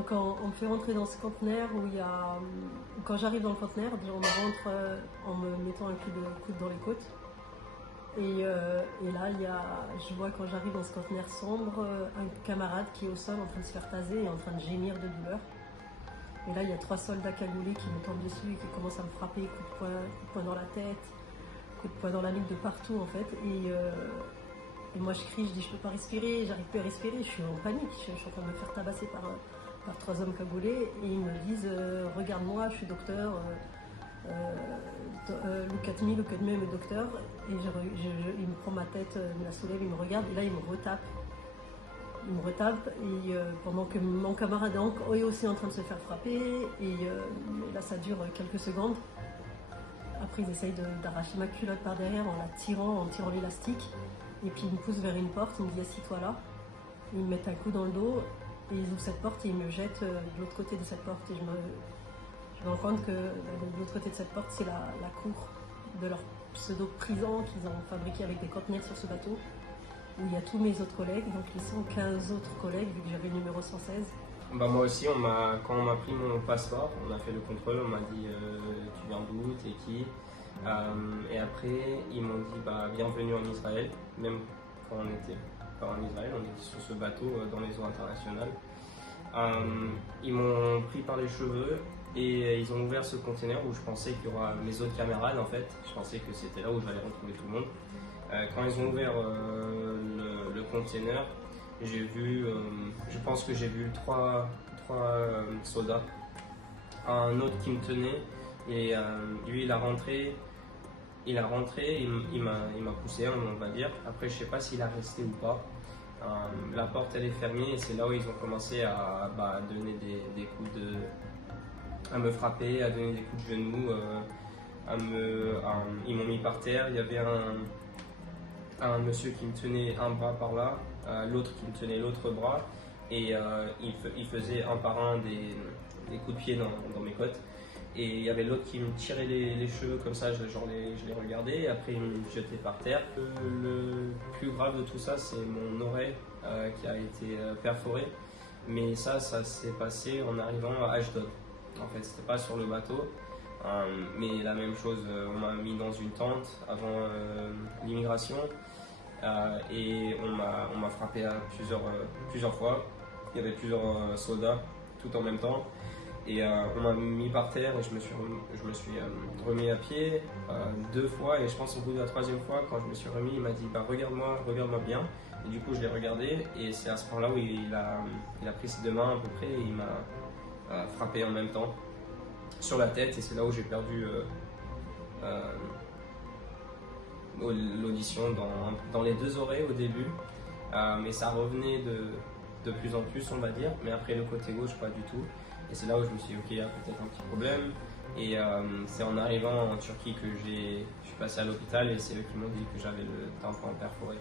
donc on me fait rentrer dans ce conteneur où il y a... Quand j'arrive dans le conteneur, déjà on me rentre en me mettant un coup de coude dans les côtes. Et là, je vois quand j'arrive dans ce conteneur sombre, un camarade qui est au sol en train de se faire taser et en train de gémir de douleur. Et là, il y a 3 soldats cagoulés qui me tombent dessus et qui commencent à me frapper, coup de poing dans la tête, coup de poing dans la nuque, de partout en fait. Et moi je crie, je dis je peux pas respirer, j'arrive plus à respirer, je suis en panique, je suis en train de me faire tabasser par 3 hommes cagoulés et ils me disent regarde-moi, je suis docteur, look at me est docteur. Et il me prend ma tête, il me la soulève, il me regarde et là il me retape. Il me retape et pendant que mon camarade est aussi en train de se faire frapper et là ça dure quelques secondes. Après ils essayent d'arracher ma culotte par derrière en tirant l'élastique et puis ils me poussent vers une porte, ils me disent assis-toi là. Et ils me mettent un coup dans le dos et ils ouvrent cette porte et ils me jettent de l'autre côté de cette porte et je me rends compte que de l'autre côté de cette porte c'est la cour de leur pseudo-prison qu'ils ont fabriqué avec des conteneurs sur ce bateau. Où il y a tous mes autres collègues, donc ils sont 15 autres collègues vu que j'avais le numéro 116. Bah moi aussi, quand on m'a pris mon passeport, on a fait le contrôle, on m'a dit tu viens d'où, t'es qui, et après ils m'ont dit bienvenue en Israël, même quand on n'était pas en Israël, on était sur ce bateau dans les eaux internationales. Ils m'ont pris par les cheveux et ils ont ouvert ce conteneur où je pensais qu'il y aura mes autres camarades en fait, je pensais que c'était là où j'allais retrouver tout le monde. Quand ils ont ouvert le container, je pense que j'ai vu trois soldats, un autre qui me tenait et lui il a rentré, il m'a poussé on va dire. Après je sais pas s'il a resté ou pas. La porte elle est fermée et c'est là où ils ont commencé à donner des coups à me frapper, à donner des coups de genoux, ils m'ont mis par terre. Il y avait un monsieur qui me tenait un bras par là, l'autre qui me tenait l'autre bras et il faisait un par un des coups de pied dans mes côtes et il y avait l'autre qui me tirait les cheveux comme ça, je les regardais et après il me jetait par terre. Le plus grave de tout ça c'est mon oreille qui a été perforée, mais ça s'est passé en arrivant à Ashdod. En fait c'était pas sur le bateau. Mais la même chose, on m'a mis dans une tente avant l'immigration et on m'a frappé à plusieurs fois. Il y avait plusieurs soldats tout en même temps et on m'a mis par terre et je me suis remis à pied 2 fois et je pense au bout de la 3e fois quand je me suis remis il m'a dit regarde-moi bien et du coup je l'ai regardé et c'est à ce moment-là où il a pris ses 2 mains à peu près et il m'a frappé en même temps sur la tête et c'est là où j'ai perdu l'audition dans les 2 oreilles au début, mais ça revenait de plus en plus on va dire, mais après le côté gauche pas du tout et c'est là où je me suis dit ok il y a peut-être un petit problème et c'est en arrivant en Turquie que je suis passé à l'hôpital et c'est eux qui m'ont dit que j'avais le tympan perforé.